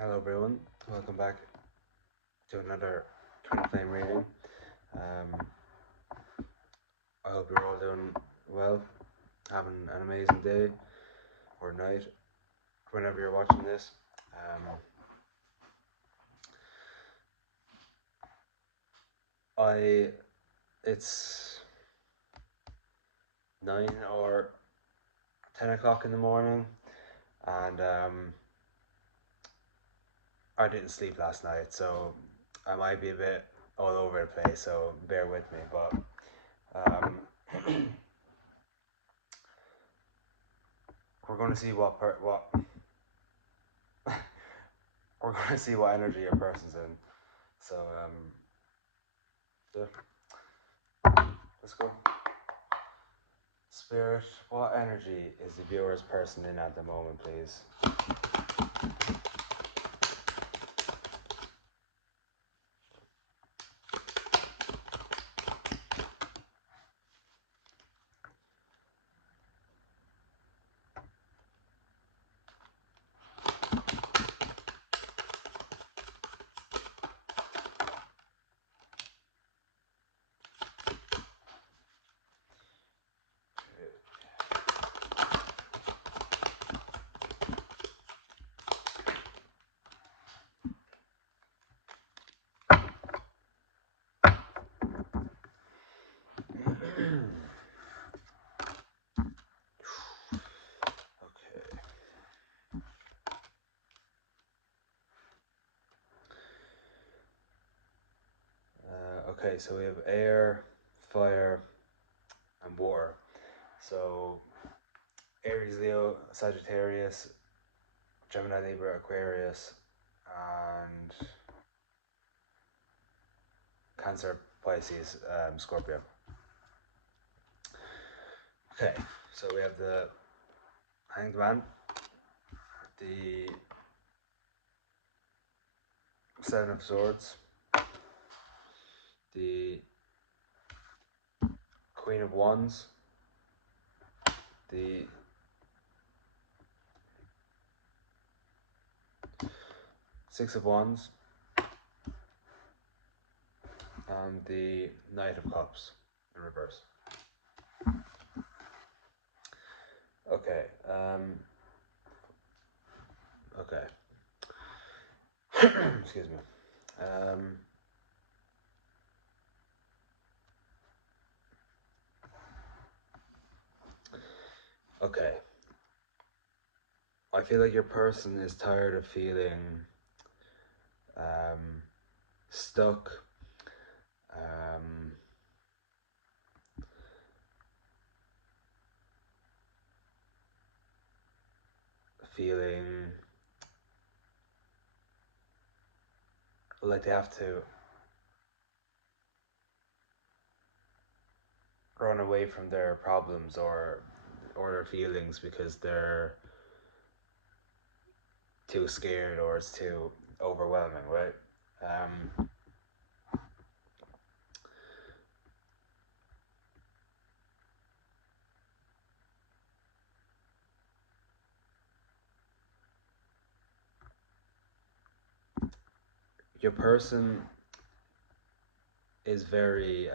Hello everyone, welcome back to another Twin Flame reading. Um, I hope you're all doing well, having an amazing day or night, whenever you're watching this. I it's 9 or 10 o'clock in the morning, and I didn't sleep last night, so I might be a bit all over the place. So bear with me, but um, we're going to see what we're going to see what energy a person's in. So yeah, let's go. Spirit, what energy is the viewer's person in at the moment, please? Okay. Okay, so we have air, fire, and water. So Aries, Leo, Sagittarius, Gemini, Libra, Aquarius, and Cancer, Pisces, Scorpio. Okay, so we have the Hanged Man, the Seven of Swords, the Queen of Wands, the Six of Wands, and the Knight of Cups in reverse. Okay. Okay. Excuse me. Okay. I feel like your person is tired of feeling stuck, um, feeling like they have to run away from their problems or their feelings because they're too scared or it's too overwhelming, right? Your person is very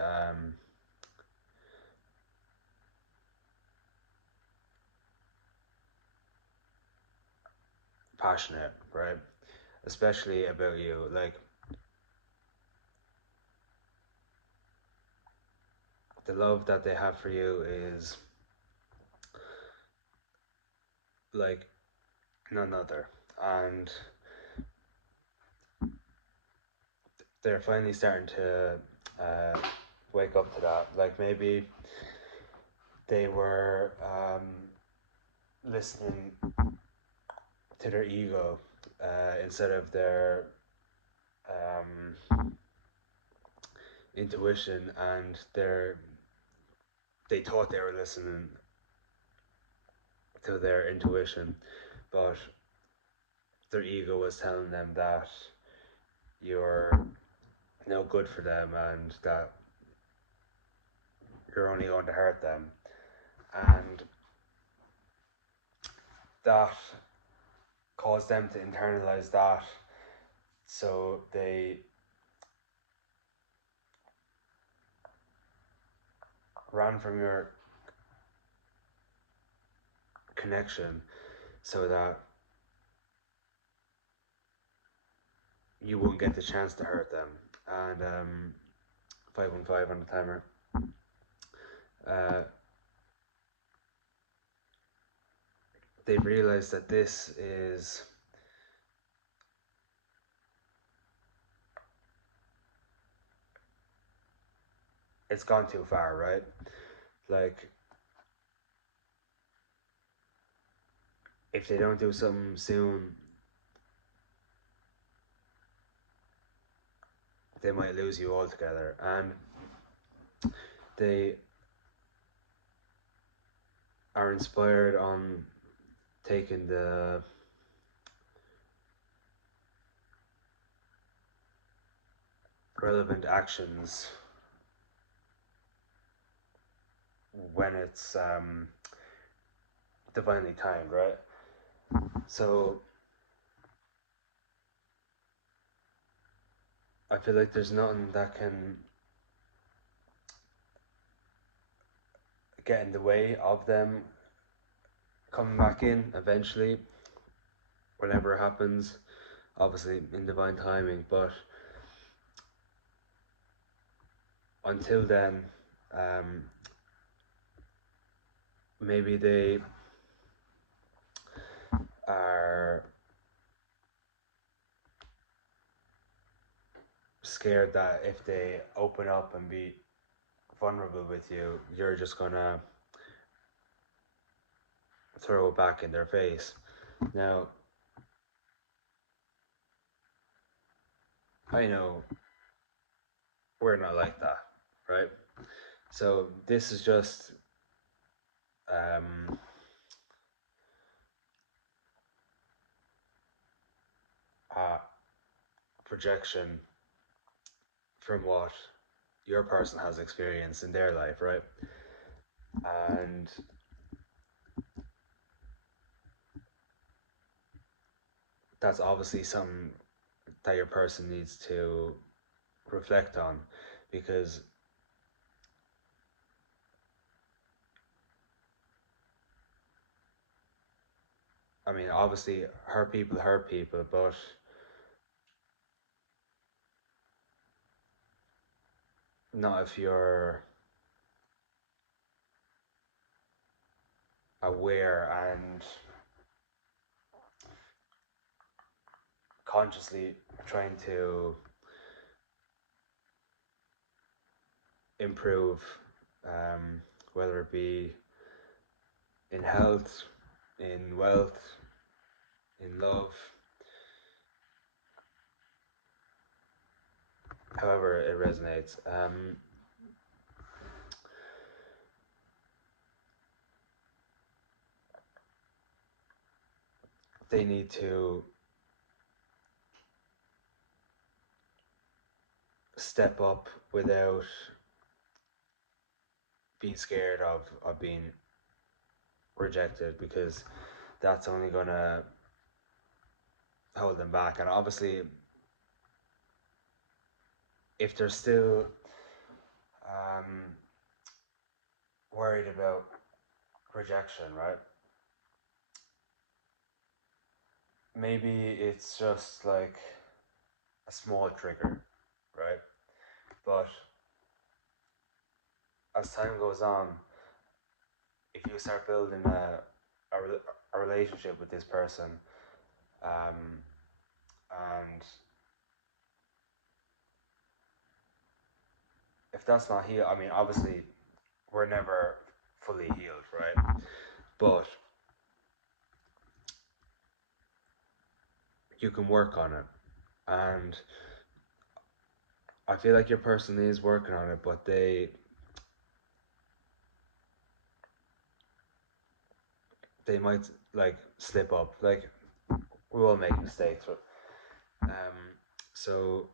passionate, right? Especially about you. Like, the love that they have for you is like none other. And they're finally starting to wake up to that. Like, maybe they were listening to their ego instead of their intuition, and they thought they were listening to their intuition, but their ego was telling them that you're no good for them and that you're only going to hurt them. And that cause them to internalize that, so they ran from your connection so that you won't get the chance to hurt them. And 515 on the timer. Uh, they realize that this is it's gone too far, right? Like, if they don't do something soon, they might lose you altogether. And they are inspired on taking the relevant actions when it's divinely timed, right? So I feel like there's nothing that can get in the way of them coming back in eventually, whatever happens, obviously in divine timing. But until then, maybe they are scared that if they open up and be vulnerable with you, you're just gonna throw it back in their face. Now, I know we're not like that, right? So this is just um, a projection from what your person has experienced in their life, right? And that's obviously something that your person needs to reflect on, because I mean, obviously hurt people, but not if you're aware and consciously trying to improve, whether it be in health, in wealth, in love, however it resonates. They need to step up without being scared of being rejected, because that's only gonna hold them back. And obviously, if they're still worried about rejection, right? Maybe it's just like a small trigger, right? But as time goes on, if you start building a relationship with this person, and if that's not healed, I mean, obviously, we're never fully healed, right? But you can work on it. And I feel like your person is working on it, but they might like slip up. Like, we all make mistakes, but so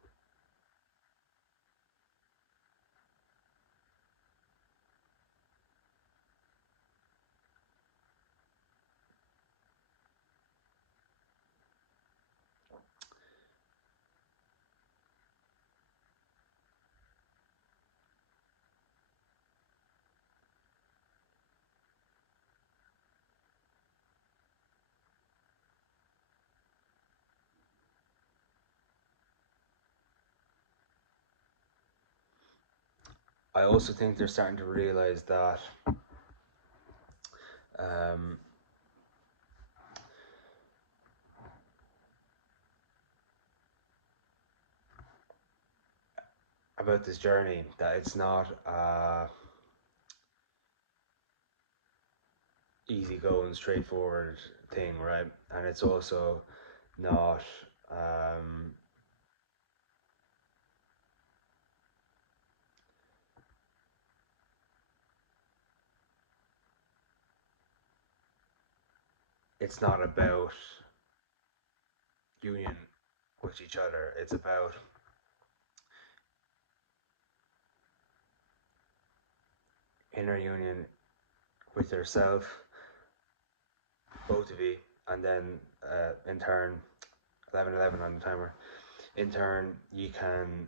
I also think they're starting to realize that um, about this journey, that it's not easy going, straightforward thing, right? And it's also not it's not about union with each other. It's about inner union with yourself, both of you, and then in turn, 11:11 on the timer. In turn, you can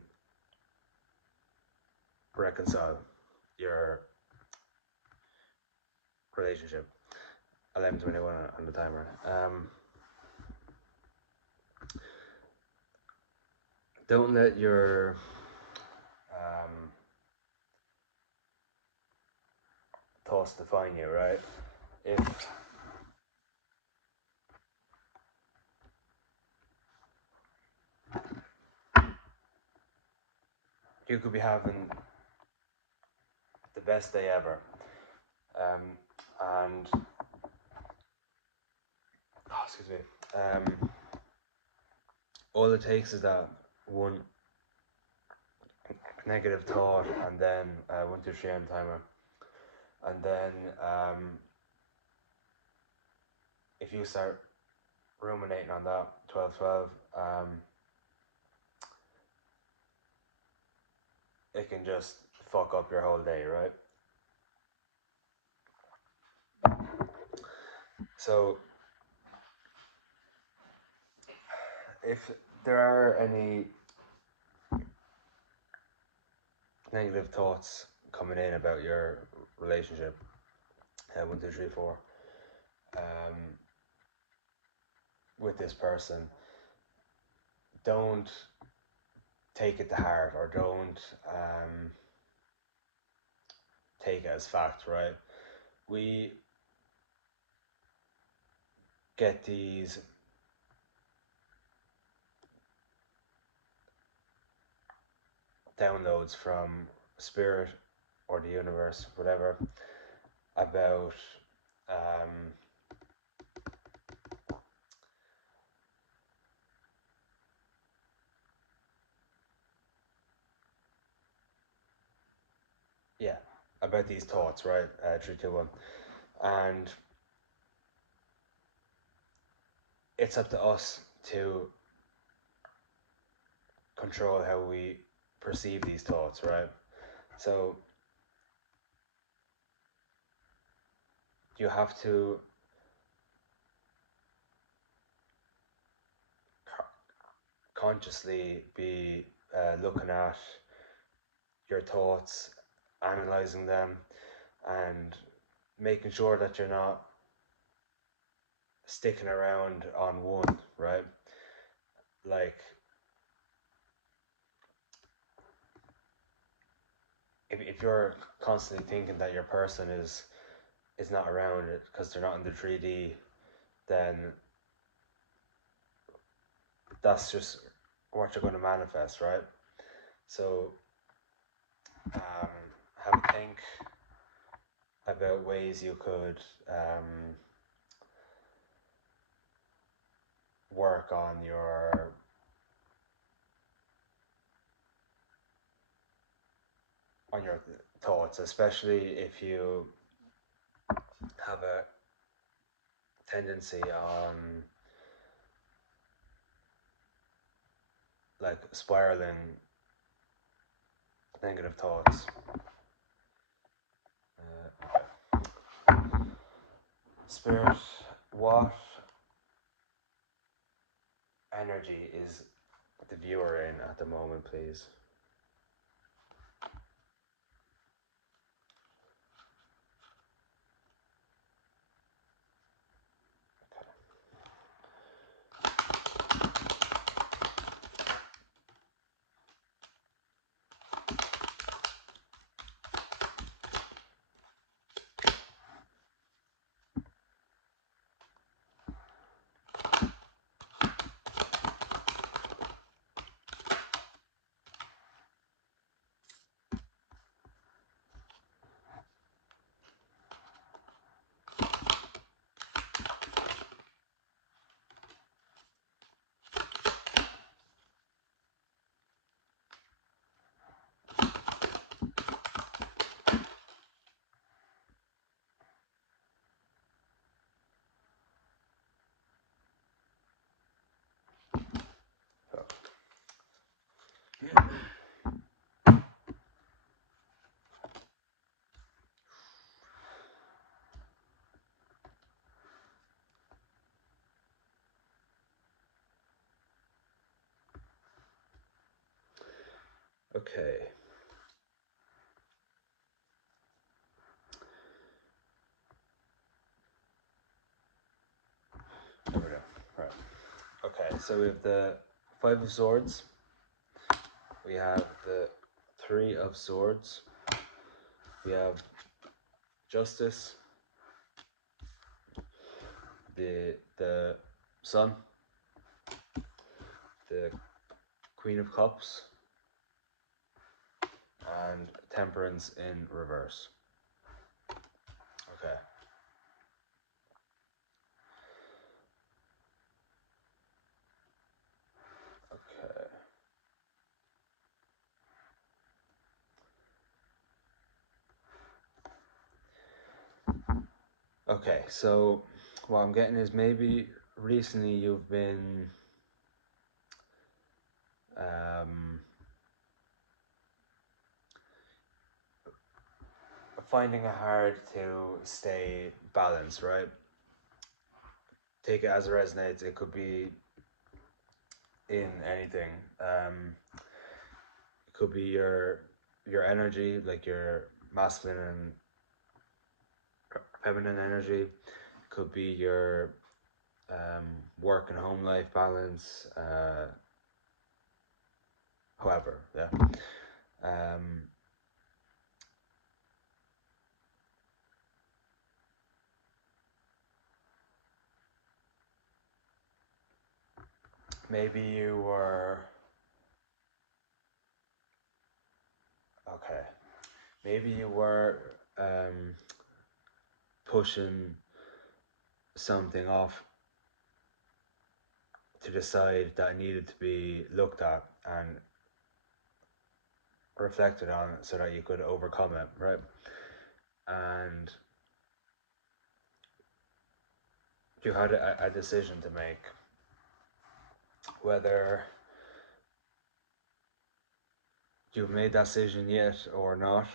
reconcile your relationship. 11:21 on the timer. Don't let your thoughts define you, right? If you could be having the best day ever, and excuse me, all it takes is that one negative thought, and then 1, 2, 3 on timer, and then if you start ruminating on that, 12:12, it can just fuck up your whole day, right? So if there are any negative thoughts coming in about your relationship, 1, 2, 3, 4, with this person, don't take it to heart, or don't take it as fact, right? We get these downloads from spirit or the universe, whatever, about yeah, about these thoughts, right? 3, 2, 1, and it's up to us to control how we perceive these thoughts, right? So you have to consciously be looking at your thoughts, analyzing them, and making sure that you're not sticking around on one, right? Like, if you're constantly thinking that your person is not around it because they're not in the 3D, then that's just what you're going to manifest, right? So have a think about ways you could work on your thoughts, especially if you have a tendency on like spiraling negative thoughts. Spirit, what energy is the viewer in at the moment, please? Okay. There we go. Right. Okay, so we have the Five of Swords. We have the Three of Swords. We have Justice. The Sun. The Queen of Cups. And Temperance in reverse. Okay. Okay. Okay, so what I'm getting is maybe recently you've been finding it hard to stay balanced, right? Take it as it resonates. It could be in anything. It could be your energy, like your masculine and feminine energy. It could be your work and home life balance. However, yeah. Um, maybe you were okay. Maybe you were pushing something off to decide that it needed to be looked at and reflected on so that you could overcome it, right? And you had a decision to make whether you've made that decision yet or not.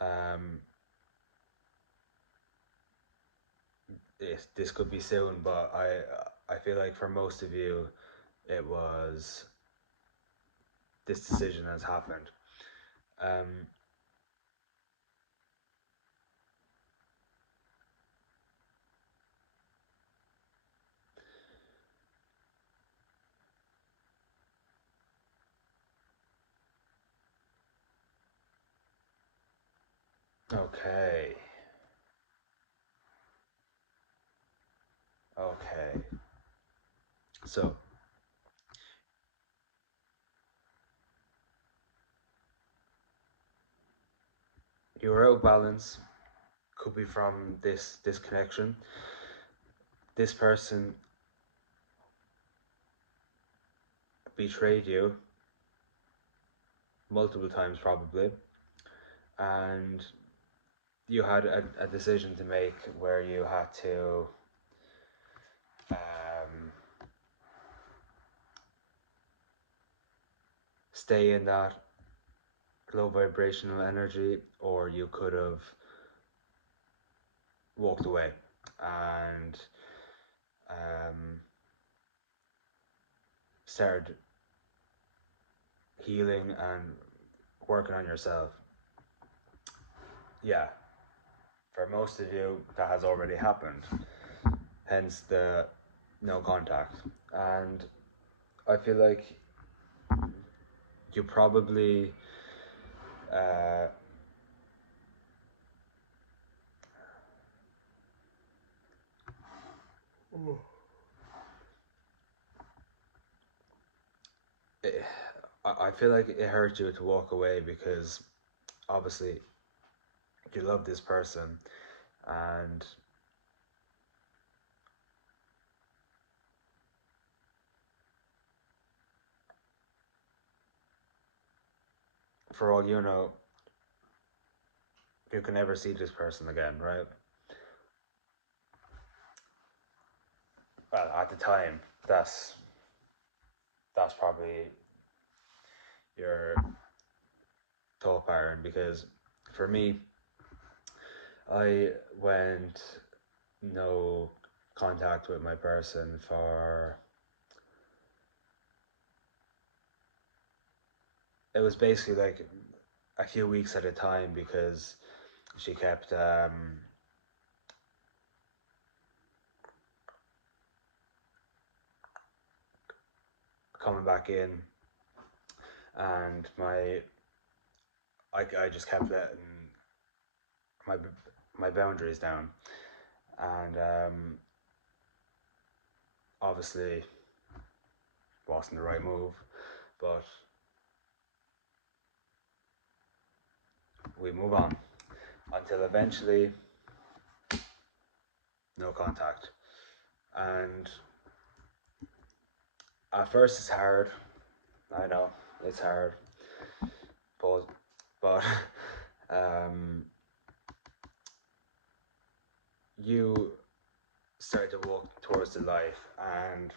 Um, this could be soon, but I feel like for most of you, it was this decision has happened. Um, okay, okay. So you were out of balance. Could be from this disconnection. This person betrayed you multiple times, probably, and you had a decision to make where you had to um, stay in that low vibrational energy, or you could have walked away and started healing and working on yourself. Yeah, for most of you, that has already happened, hence the no contact. And I feel like you probably uh, it, I feel like it hurt you to walk away because obviously you love this person and for all you know, you can never see this person again, right? Well, at the time, that's probably your thought pattern because for me, I went no contact with my person for it was basically like a few weeks at a time because she kept coming back in, and I just kept letting my my boundaries down, and obviously wasn't the right move, but we move on until eventually no contact. And at first it's hard, I know it's hard, but um, you start to walk towards the life, and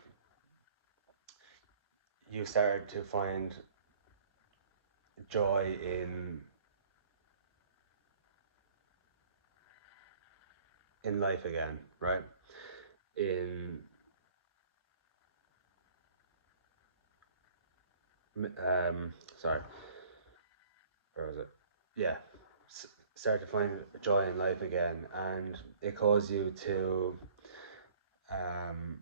you start to find joy in life again, right? In sorry, where was it? Yeah, start to find joy in life again, and it causes you to um,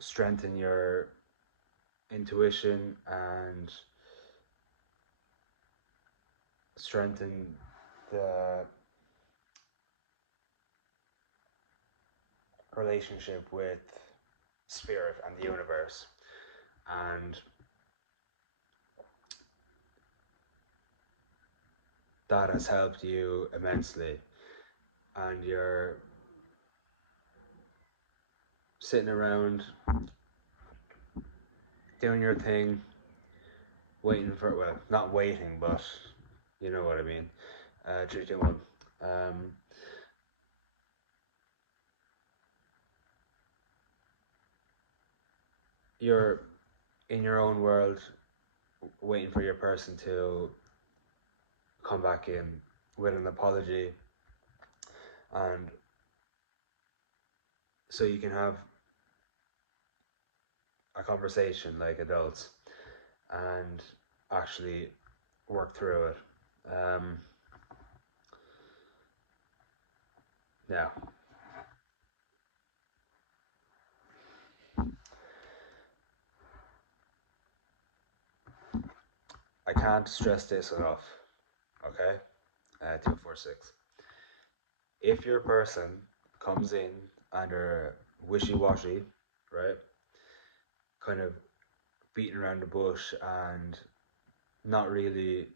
strengthen your intuition and strengthen the relationship with spirit and the universe, and that has helped you immensely. And you're sitting around doing your thing, waiting for, well, not waiting, but you know what I mean. 3, 2, 1. Um, you're in your own world, waiting for your person to come back in with an apology, and so you can have a conversation like adults and actually work through it. Yeah, I can't stress this enough. Okay, 246. If your person comes in and are wishy-washy, right, kind of beating around the bush and not really,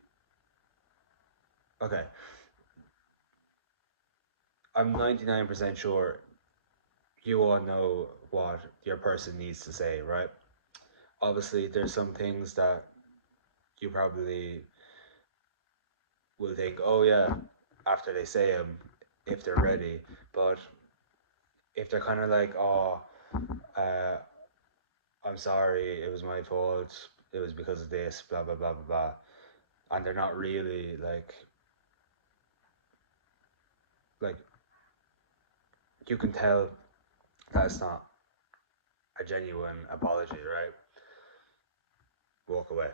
okay, I'm 99% sure you all know what your person needs to say, right? Obviously, there's some things that you probably will think, oh yeah, after they say them, if they're ready. But if they're kind of like, oh, uh, I'm sorry, it was my fault, it was because of this, blah blah blah blah blah, and they're not really like you can tell that it's not a genuine apology, right? Walk away.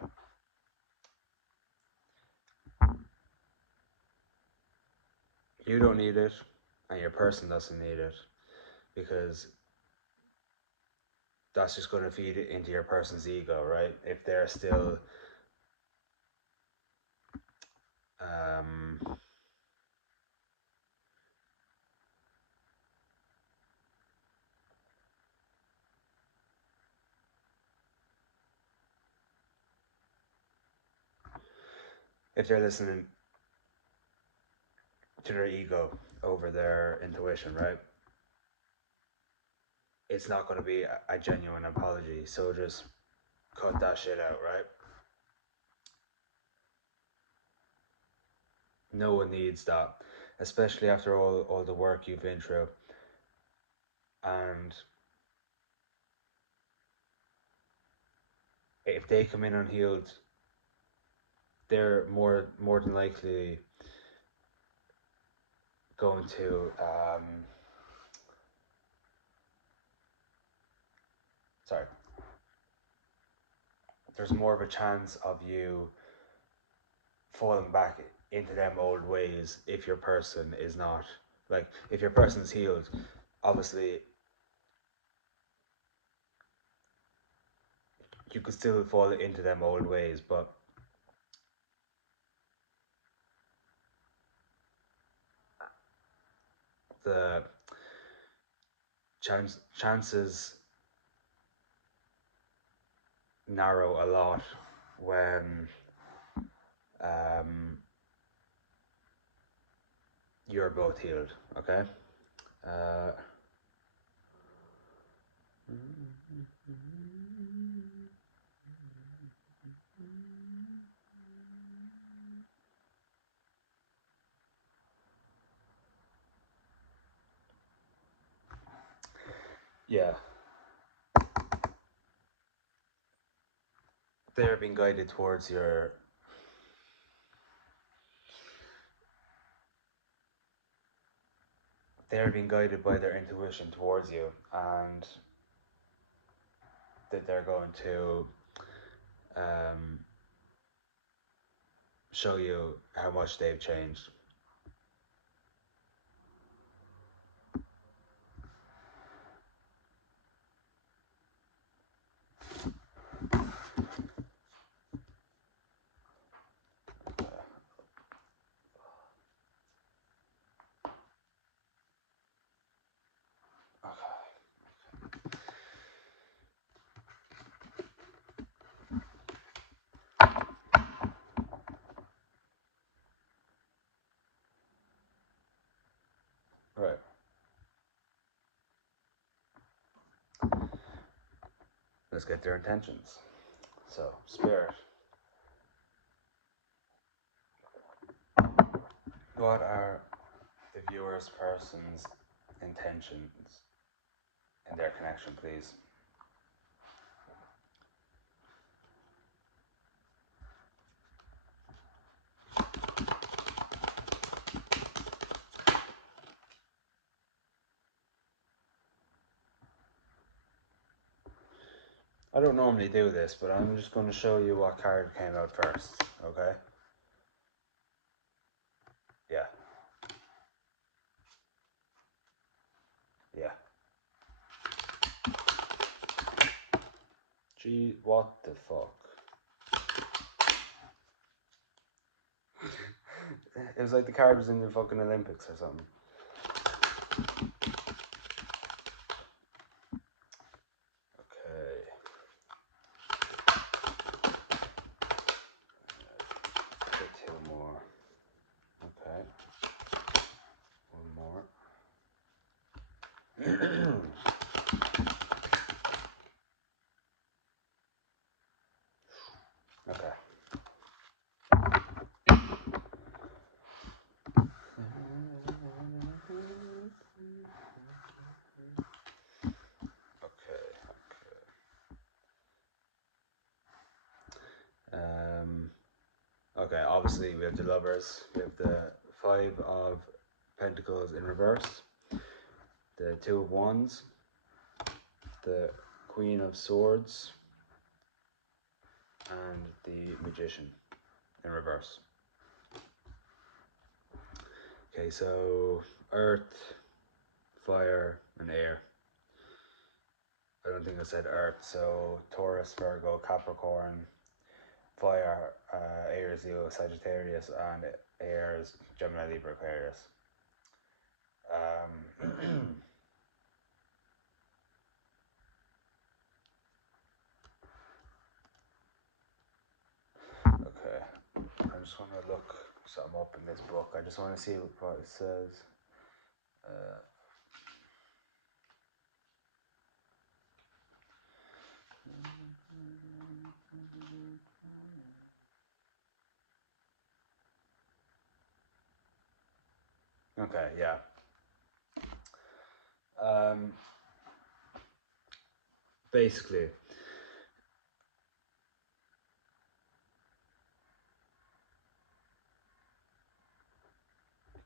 You don't need it, and your person doesn't need it, because that's just going to feed into your person's ego, right? If they're still um, if they're listening to their ego over their intuition, right? It's not going to be a genuine apology. So just cut that shit out, right? No one needs that, especially after all the work you've been through. And if they come in unhealed, they're more than likely going to sorry there's more of a chance of you falling back into them old ways if your person is not, like, if your person's healed. Obviously you could still fall into them old ways, but the chances narrow a lot when you're both healed. Okay. Uh, yeah, they're being guided towards your. They're being guided by their intuition towards you, and that they're going to show you how much they've changed. Right. Let's get their intentions. So, Spirit, what are the viewer's person's intentions in their connection, please? I don't normally do this, but I'm just going to show you what card came out first, okay? Yeah. Yeah. Gee, what the fuck? It was like the card was in the fucking Olympics or something. Okay. Get two more. Okay. One more. Okay. Okay, obviously we have the Lovers, we have the Five of Pentacles in reverse, the Two of Wands, the Queen of Swords, and the Magician in reverse. Okay, so Earth, Fire, and Air. I don't think I said Earth, so Taurus, Virgo, Capricorn, Fire, Aries, Leo, Sagittarius, and Air is Gemini, Libra, Aquarius. Okay, I just want to look something up in this book. I just want to see what it says. Okay, yeah. Basically,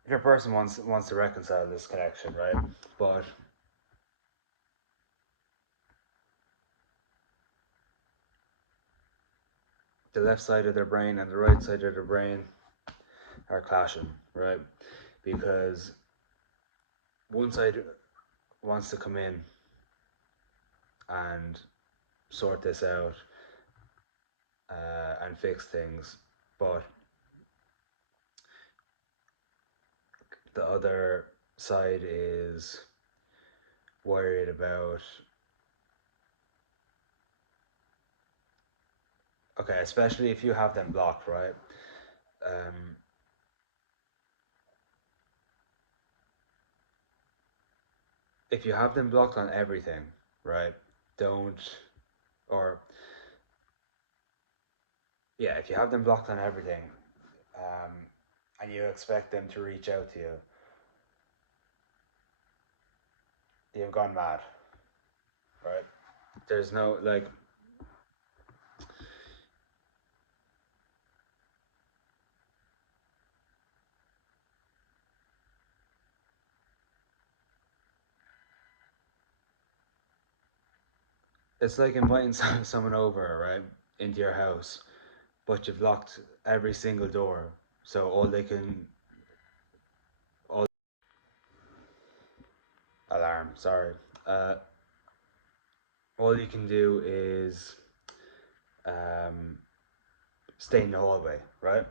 your person wants to reconcile this connection, right? But the left side of their brain and the right side of their brain are clashing, right? Because one side wants to come in and sort this out and fix things, but the other side is worried about, okay, especially if you have them blocked, right? Um, if you have them blocked on everything, right? Don't, or yeah, if you have them blocked on everything, um, and you expect them to reach out to you, you've gone mad, right? There's no like, it's like inviting someone over, right, into your house, but you've locked every single door, so all alarm, sorry, uh, all you can do is um, stay in the hallway, right?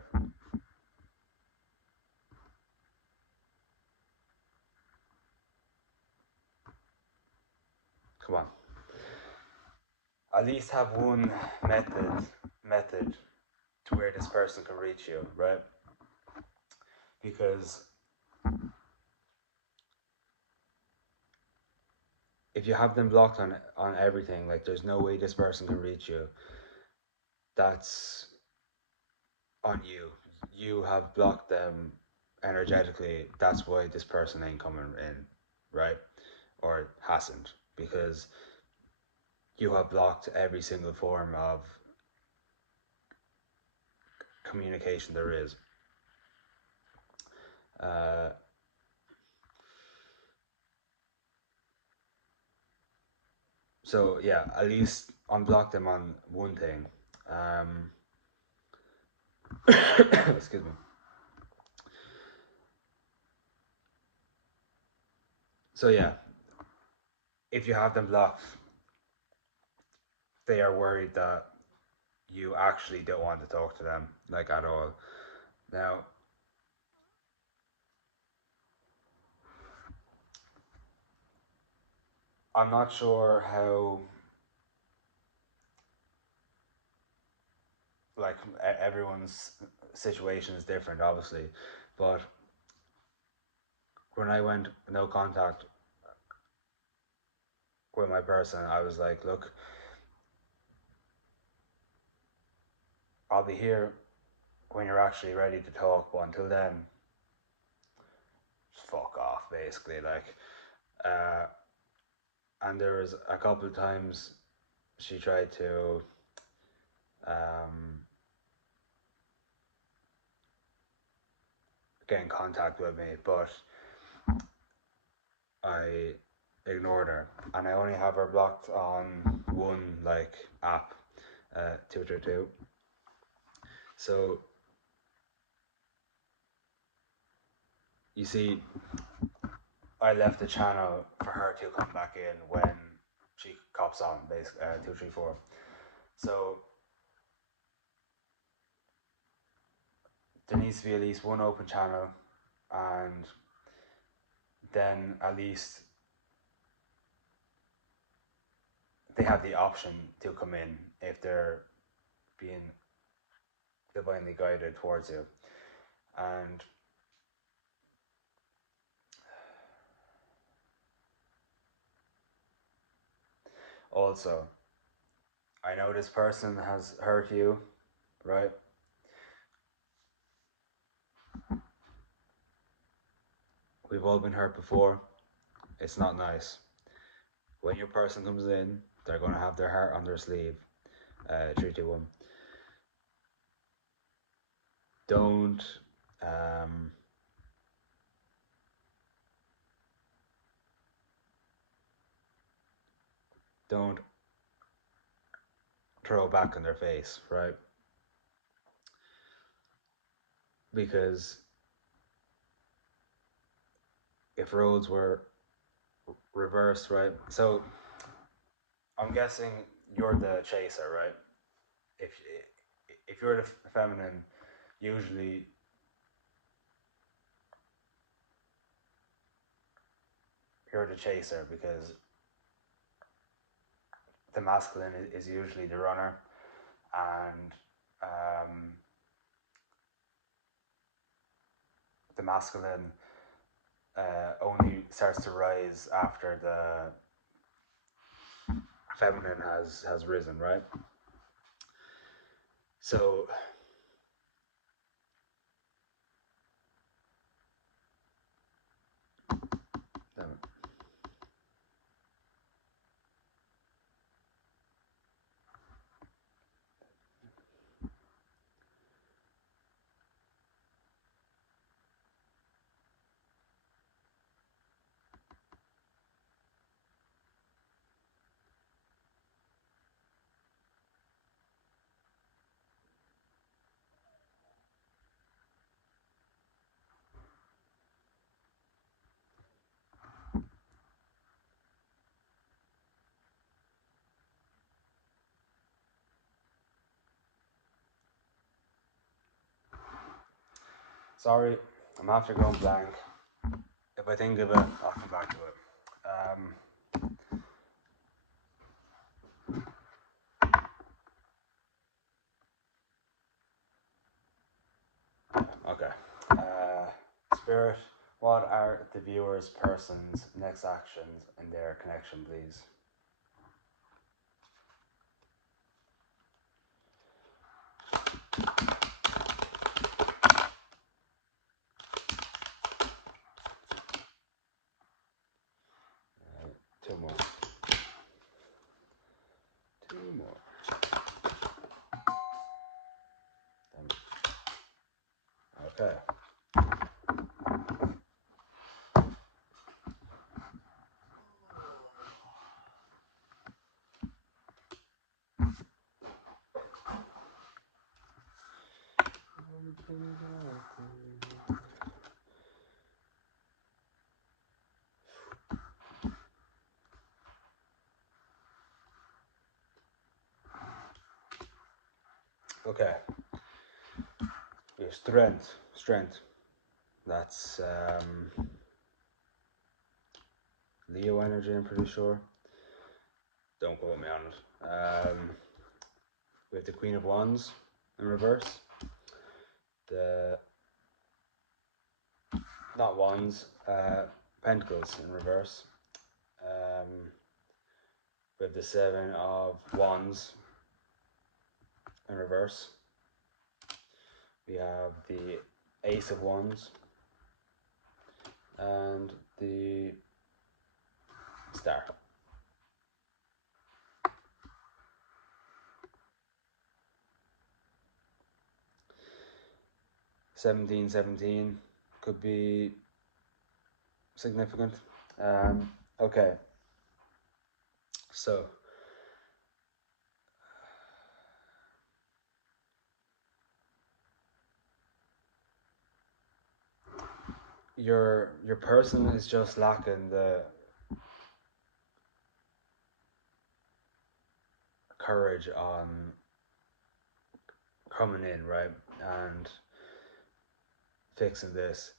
Come on, at least have one method to where this person can reach you, right? Because if you have them blocked on everything, like there's no way this person can reach you, that's on you. You have blocked them energetically. That's why this person ain't coming in, right? Or hasn't, because you have blocked every single form of communication there is. Uh, so yeah, at least unblock them on one thing. Excuse me. So yeah, if you have them blocked, they are worried that you actually don't want to talk to them, like at all. Now, I'm not sure how, like, everyone's situation is different, obviously, but when I went no contact with my person, I was like, look, I'll be here when you're actually ready to talk, but until then, just fuck off, basically. Like, uh, and there was a couple of times she tried to um, get in contact with me, but I ignored her, and I only have her blocked on one like app, 222. So you see, I left the channel for her to come back in when she cops on, basically, 234. So there needs to be at least one open channel, and then at least they have the option to come in if they're being divinely guided towards you. And also, I know this person has hurt you, right? We've all been hurt before. It's not nice. When your person comes in, they're going to have their heart on their sleeve. 321. Don't um, don't throw back in their face, right? because if roles were reversed, right? So I'm guessing you're the chaser, right? If if you're the feminine, usually you're the chaser because the masculine is usually the runner, and um, the masculine only starts to rise after the feminine has risen, right? So um, sorry, I'm after going blank. If I think of it, I'll come back to it. Okay. Spirit, what are the viewer's person's next actions in their connection, please? Two more. Two more. Okay. Okay. We have strength. Strength. That's Leo energy, I'm pretty sure. Don't quote me on it. We have the Queen of Wands in reverse. The not Wands, Pentacles in reverse. We have the Seven of Wands in reverse. We have the Ace of Wands and the Star. 1717 could be significant. Okay, so your person is just lacking the courage on coming in, right, and fixing this.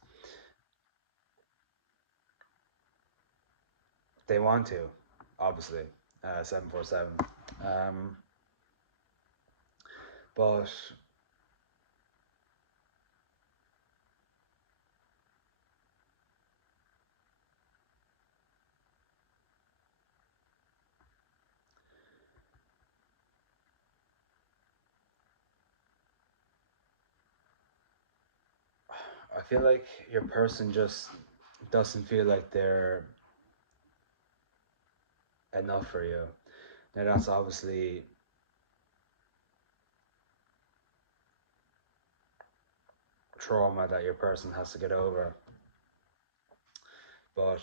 They want to, obviously, 747. But I feel like your person just doesn't feel like they're enough for you. Now that's obviously trauma that your person has to get over. But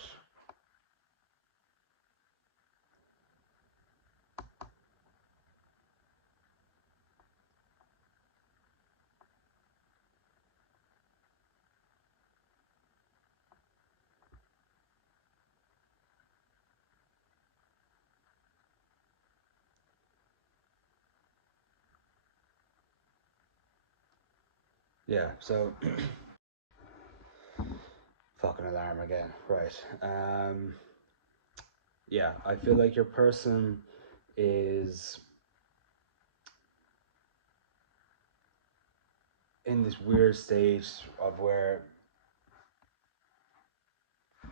Yeah, so fucking alarm again. Right. Yeah, I feel like your person is in this weird stage of where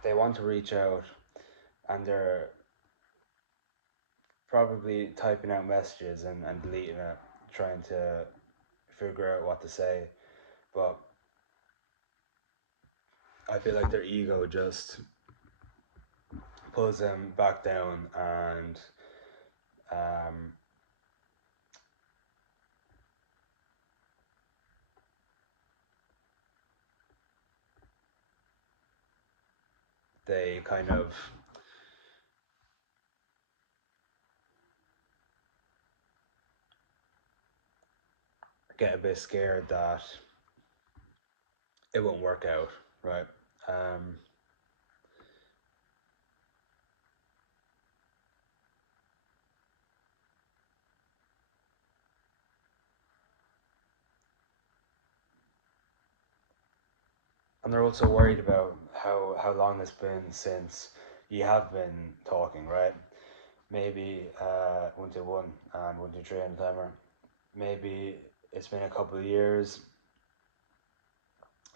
they want to reach out and they're probably typing out messages and deleting it, trying to figure out what to say. But I feel like their ego just pulls them back down, and um, they kind of get a bit scared that it won't work out, right? Um, and they're also worried about how long it's been since you have been talking, right? Maybe 1 2 1 and 1 2 3 on the timer. Maybe it's been a couple of years.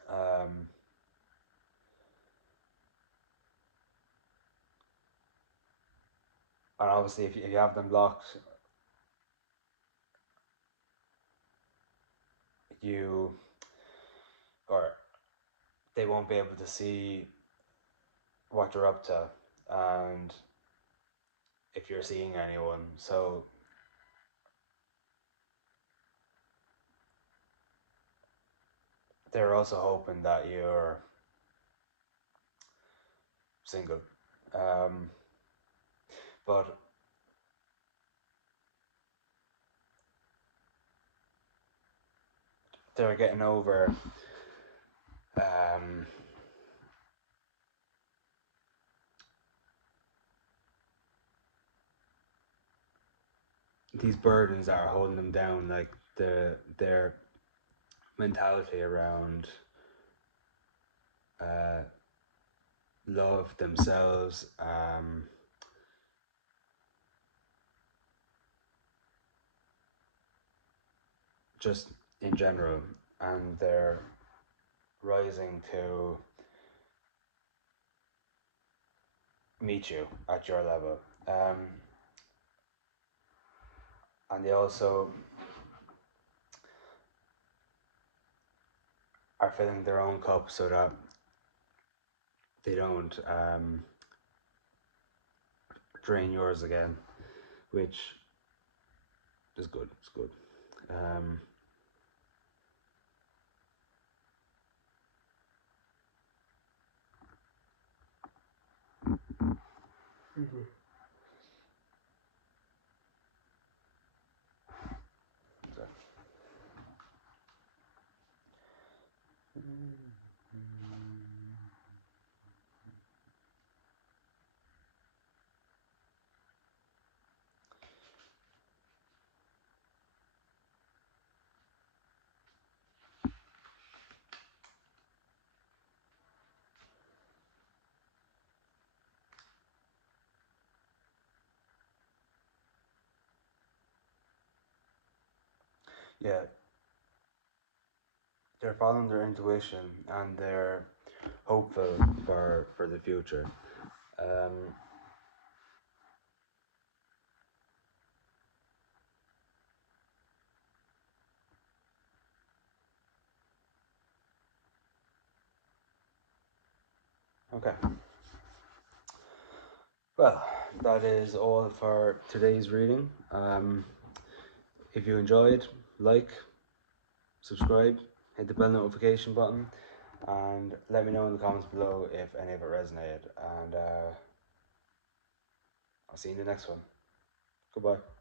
Um, and obviously, if you have them blocked, you or they won't be able to see what you're up to, and if you're seeing anyone. So they're also hoping that you're single. Um, but they're getting over um, these burdens that are holding them down, like their mentality around uh, love themselves, just in general, and they're rising to meet you at your level. And they also are filling their own cup so that they don't drain yours again, which is good. It's good. Um, mm-hmm. So. Yeah, they're following their intuition and they're hopeful for the future. Um, okay. Well, that is all for today's reading. If you enjoyed, like, subscribe, hit the bell notification button, and let me know in the comments below if any of it resonated. And I'll see you in the next one. Goodbye.